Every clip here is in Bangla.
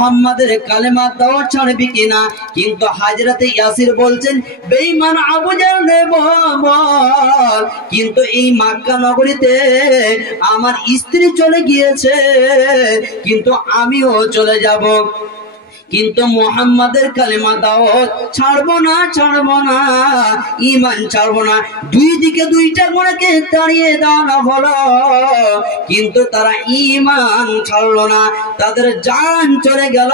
মুহাম্মাদের কালেমা দাওয়াত ছাড়বি কিনা। কিন্তু হযরতে ইয়াসির বলছেন, বেঈমান আবু জাহল রে বল, কিন্তু এই মক্কা নগরীতে আমার স্ত্রী চলে গিয়েছে, কিন্তু আমিও চলে যাব, কিন্তু মুহাম্মাদের কালেমা দাওয়াত ছাড়বো না, ঈমান ছাড়বো না। দুই দিকে দুইটা ঘোড়াকে তাড়িয়ে দেওয়া হলো, কিন্তু তারা ঈমান ছাড়লো না, তাদের জান চলে গেল।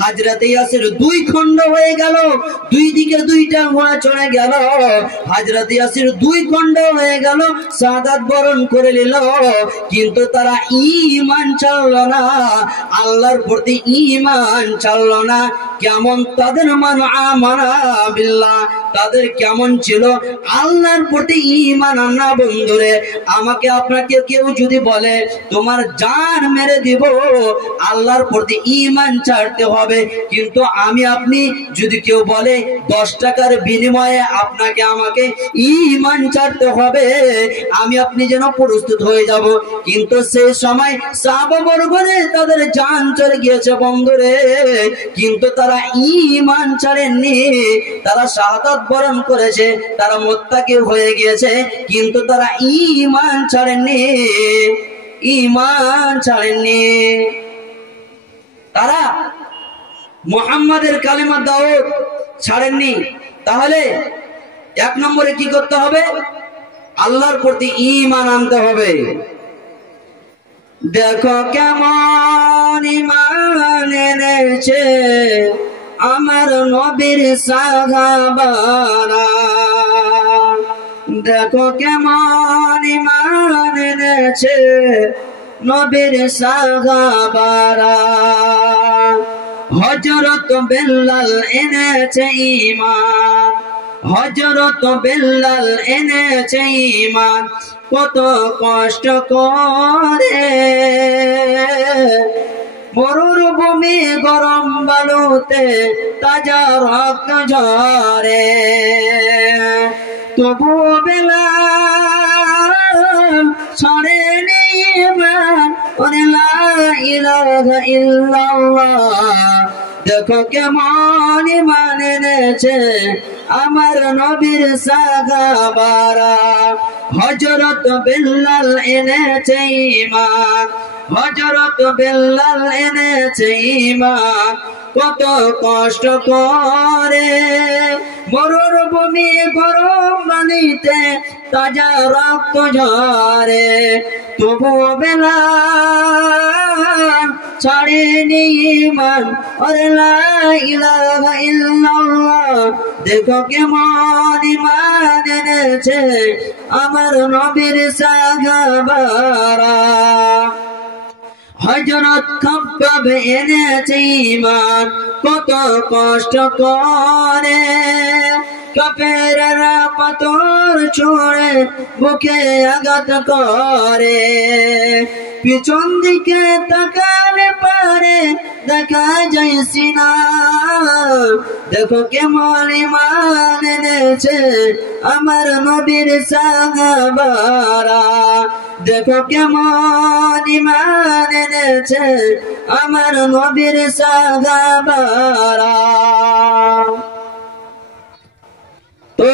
হযরতে ইয়াসির দুই খণ্ড হয়ে গেল, দুই দিকে দুইটা ঘোড়া চলে গেল, হযরতে ইয়াসির দুই খণ্ড হয়ে গেল, শাহাদাত বরণ করে নিল, কিন্তু তারা ঈমান ছাড়লো না, আল্লাহর প্রতি ঈমান ছাড়লো না। কেমন তাদের আমানা বিল্লাহ, তাদের কেমন ছিল আল্লাহর প্রতি ঈমান আনা। বন্ধুরে, আমাকে আপনাকে কেউ যদি বলে তোমার জান মেরে দিব, আল্লাহর প্রতি ঈমান ছাড়তে হবে। কিন্তু আমি আপনি যদি কেউ বলে 10 টাকার বিনিময়ে আপনাকে আমাকে ঈমান ছাড়তে হবে, আমি আপনি যেন প্রস্তুত হয়ে যাব। কিন্তু সেই সময় সাহাবাবর্গরে তাদের জান চলে গিয়েছে বন্ধুরে, কিন্তু তারা ঈমান ছাড়েননি, তারা শাহাদাত বরণ করেছে, তারা মুত্তাকি হয়ে গিয়েছে, কিন্তু তারা ঈমান ছাড়েননি, ঈমান ছাড়েননি। তারা মুহাম্মাদের কালেমা দাওয়াত ছাড়েননি। তাহলে 1 নম্বরে কি করতে হবে? আল্লাহর প্রতি ঈমান আনতে হবে। দেখো কেমন ঈমান এনেছে আমার নবীর সাহাবারা, দেখো কেমন ঈমান এনেছে নবীর সাহাবারা। হযরত বেলাল এনেছে ঈমান, হযরত বেলাল এনেছে ঈমান, কত কষ্ট করে মরুভূমি গরম বালুতে তাজা রক্ত ঝরে, তবু বেলাল ছাড়েনি ঈমান, ওরে লা ইলাহা ইল্লাল্লাহ। দেখো কেমন ঈমান এনেছে আমার নবীর সাহাবারা। হযরত বেলাল এনেছে ঈমান, হযরত বেলাল এনেছে ঈমান, কত কষ্ট করে মরুভূমি গরম পানিতে তাজা রক্ত ঝরে, তবু বেলাল ছাড়েনি ঈমান, ওরে লা ইলাহা ইল্লাল্লাহ। দেখো কেমন ঈমান এনেছে আমার নবীর সাহাবারা। হযরত খাব্বাব এনেছে ঈমান, কত কষ্ট করে কাফেররা পাথর ছুঁড়ে বুকে আঘাত করে, পিছন দিকে তাকালে পারে দেখা যায় সিনা। দেখো কেমন ঈমান এনেছে আমার নবীর সাহাবারা, দেখো কেমন ঈমান এনেছে আমার নবীর সাহাবারা। তো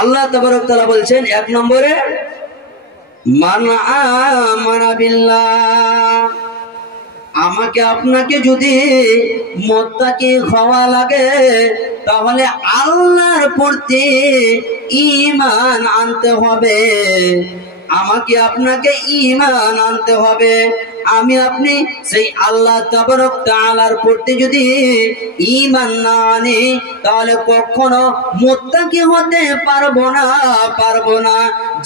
আল্লাহ তাবারক তাআলা বলছেন 1 নম্বরে মান আমানা বিল্লাহ। আমাকে আপনাকে যদি মুত্তাকি হওয়া লাগে, তাহলে আল্লাহর প্রতি ঈমান আনতে হবে, আমাকে আপনাকে ঈমান আনতে হবে। আমি আপনি সেই আল্লাহ তাবারক তাআলার প্রতি যদি ঈমান না আনি, তাহলে কখনো মুত্তাকি হতে পারবো না,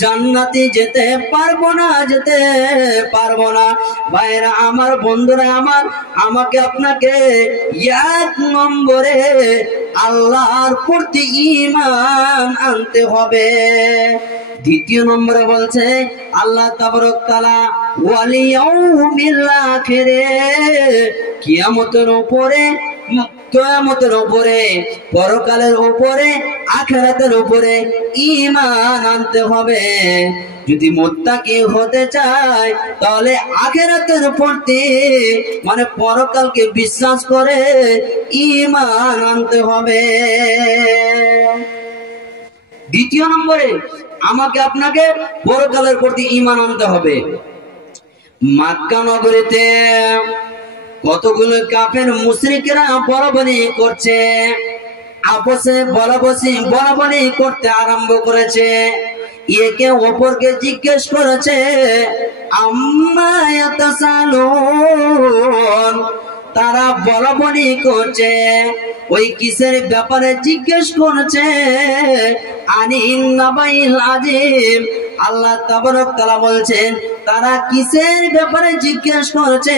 জান্নাতে যেতে পারবো না। ভাইরা আমার, বন্ধুরা আমার, আমাকে আপনাকে 1 নম্বরে আল্লাহর প্রতি ঈমান আনতে হবে। 2 নম্বরে বলছে আল্লাহ তাবারক তাআলা ওয়াল ইয়াউমিল আখিরে, কিয়ামতের উপরে, পরকালের উপরে, আখিরাতের উপরে ঈমান আনতে হবে। যদি মুত্তাকি হতে চায় তাহলে আখিরাতের প্রতি মানে পরকালকে বিশ্বাস করে ঈমান আনতে হবে। দ্বিতীয় নম্বরে আমাকে আপনাকে পরকালের প্রতি ঈমান আনতে হবে। মক্কা নগরীতে কতগুলো কাফের মুশরিকরা বরাবরি করছে, আপসে বরাবরি করতে আরম্ভ করেছে। একে অপরকে জিজ্ঞেস করেছে আম্মা ইয়াতাসালুন, তারা বরাবরি করছে ওই কিসের ব্যাপারে জিজ্ঞেস করছে, আনিন নাবাইল আজিম। আল্লাহ তাবারক তাআলা বলছেন তারা কিসের ব্যাপারে জিজ্ঞেস করছে,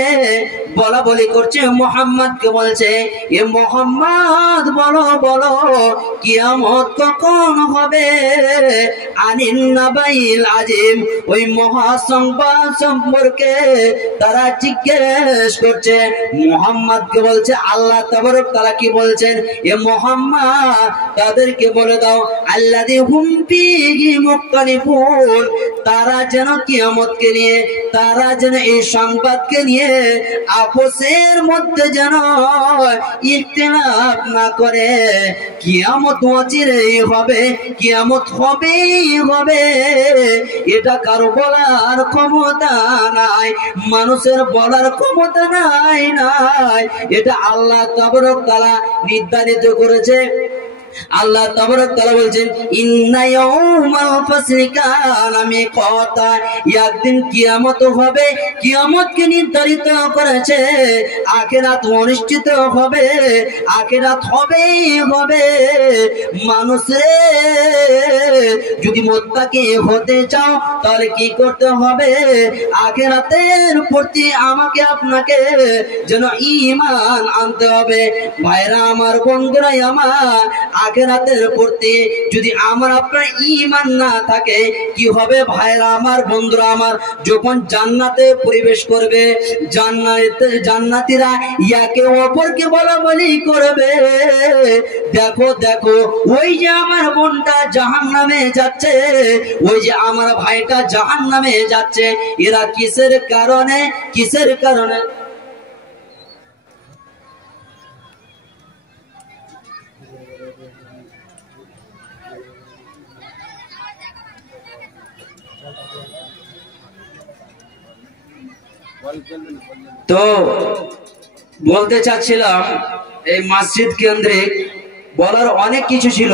বলা বলি করছে মুহাম্মদকে বলছে, এ মুহাম্মদ বলো বলো কিয়ামত কখন হবে। আনিন নাবাইল আজিম, ওই মহাসংবাদ সম্পর্কে তারা জিজ্ঞেস করছে। মুহাম্মদকে বলছে আল্লাহ তাবারক তাআলা কি বলছেন, এ মুহাম্মদ তাদেরকে বলে দাও আল্লাযী হুম ফীহি মুখতালিফুন, তারা যেন কিয়ামতকে নিয়ে, তারা যেন এই সংবাদকে নিয়ে আপসের মধ্যে যেন ইখতিলাফ না করে। কিয়ামত অচিরেই হবে, কিয়ামত হবেই হবে, এটা কারো বলার ক্ষমতা নাই, মানুষের বলার ক্ষমতা নাই, এটা আল্লাহ তাবারক তাআলা নির্ধারিত করেছে। আল্লাহ তাবারক তাআলা বলেন ইন্না ইয়াউমাল ফাসলি কানা মিকাতা, একদিন কিয়ামত হবে, কিয়ামতকে নির্ধারিত করেছে। আখিরাত অনুষ্ঠিত হবে, আখিরাত হবেই হবে। মানুষে যদি মুত্তাকি হতে চাও তাহলে কি করতে হবে, আখিরাতের প্রতি আমাকে আপনাকে যেন ঈমান আনতে হবে। ভাইরা আমার, বন্ধুরা আমার, আখিরাতের প্রতি যদি আমার আপনার ঈমান না থাকে কি হবে ভাইরা আমার, বন্ধুরা আমার? যখন জান্নাতে প্রবেশ করবে, জান্নাতীরা একে অপরকে বলাবলি করবে, দেখো দেখো ওই যে আমার বোনটা জাহান্নামে যাচ্ছে, ওই যে আমার ভাইটা জাহান্নামে যাচ্ছে, এরা কিসের কারণে, কিসের কারণে? তো বলতে চাচ্ছিলাম এই মসজিদ কেন্দ্রিক বলার অনেক কিছু ছিল,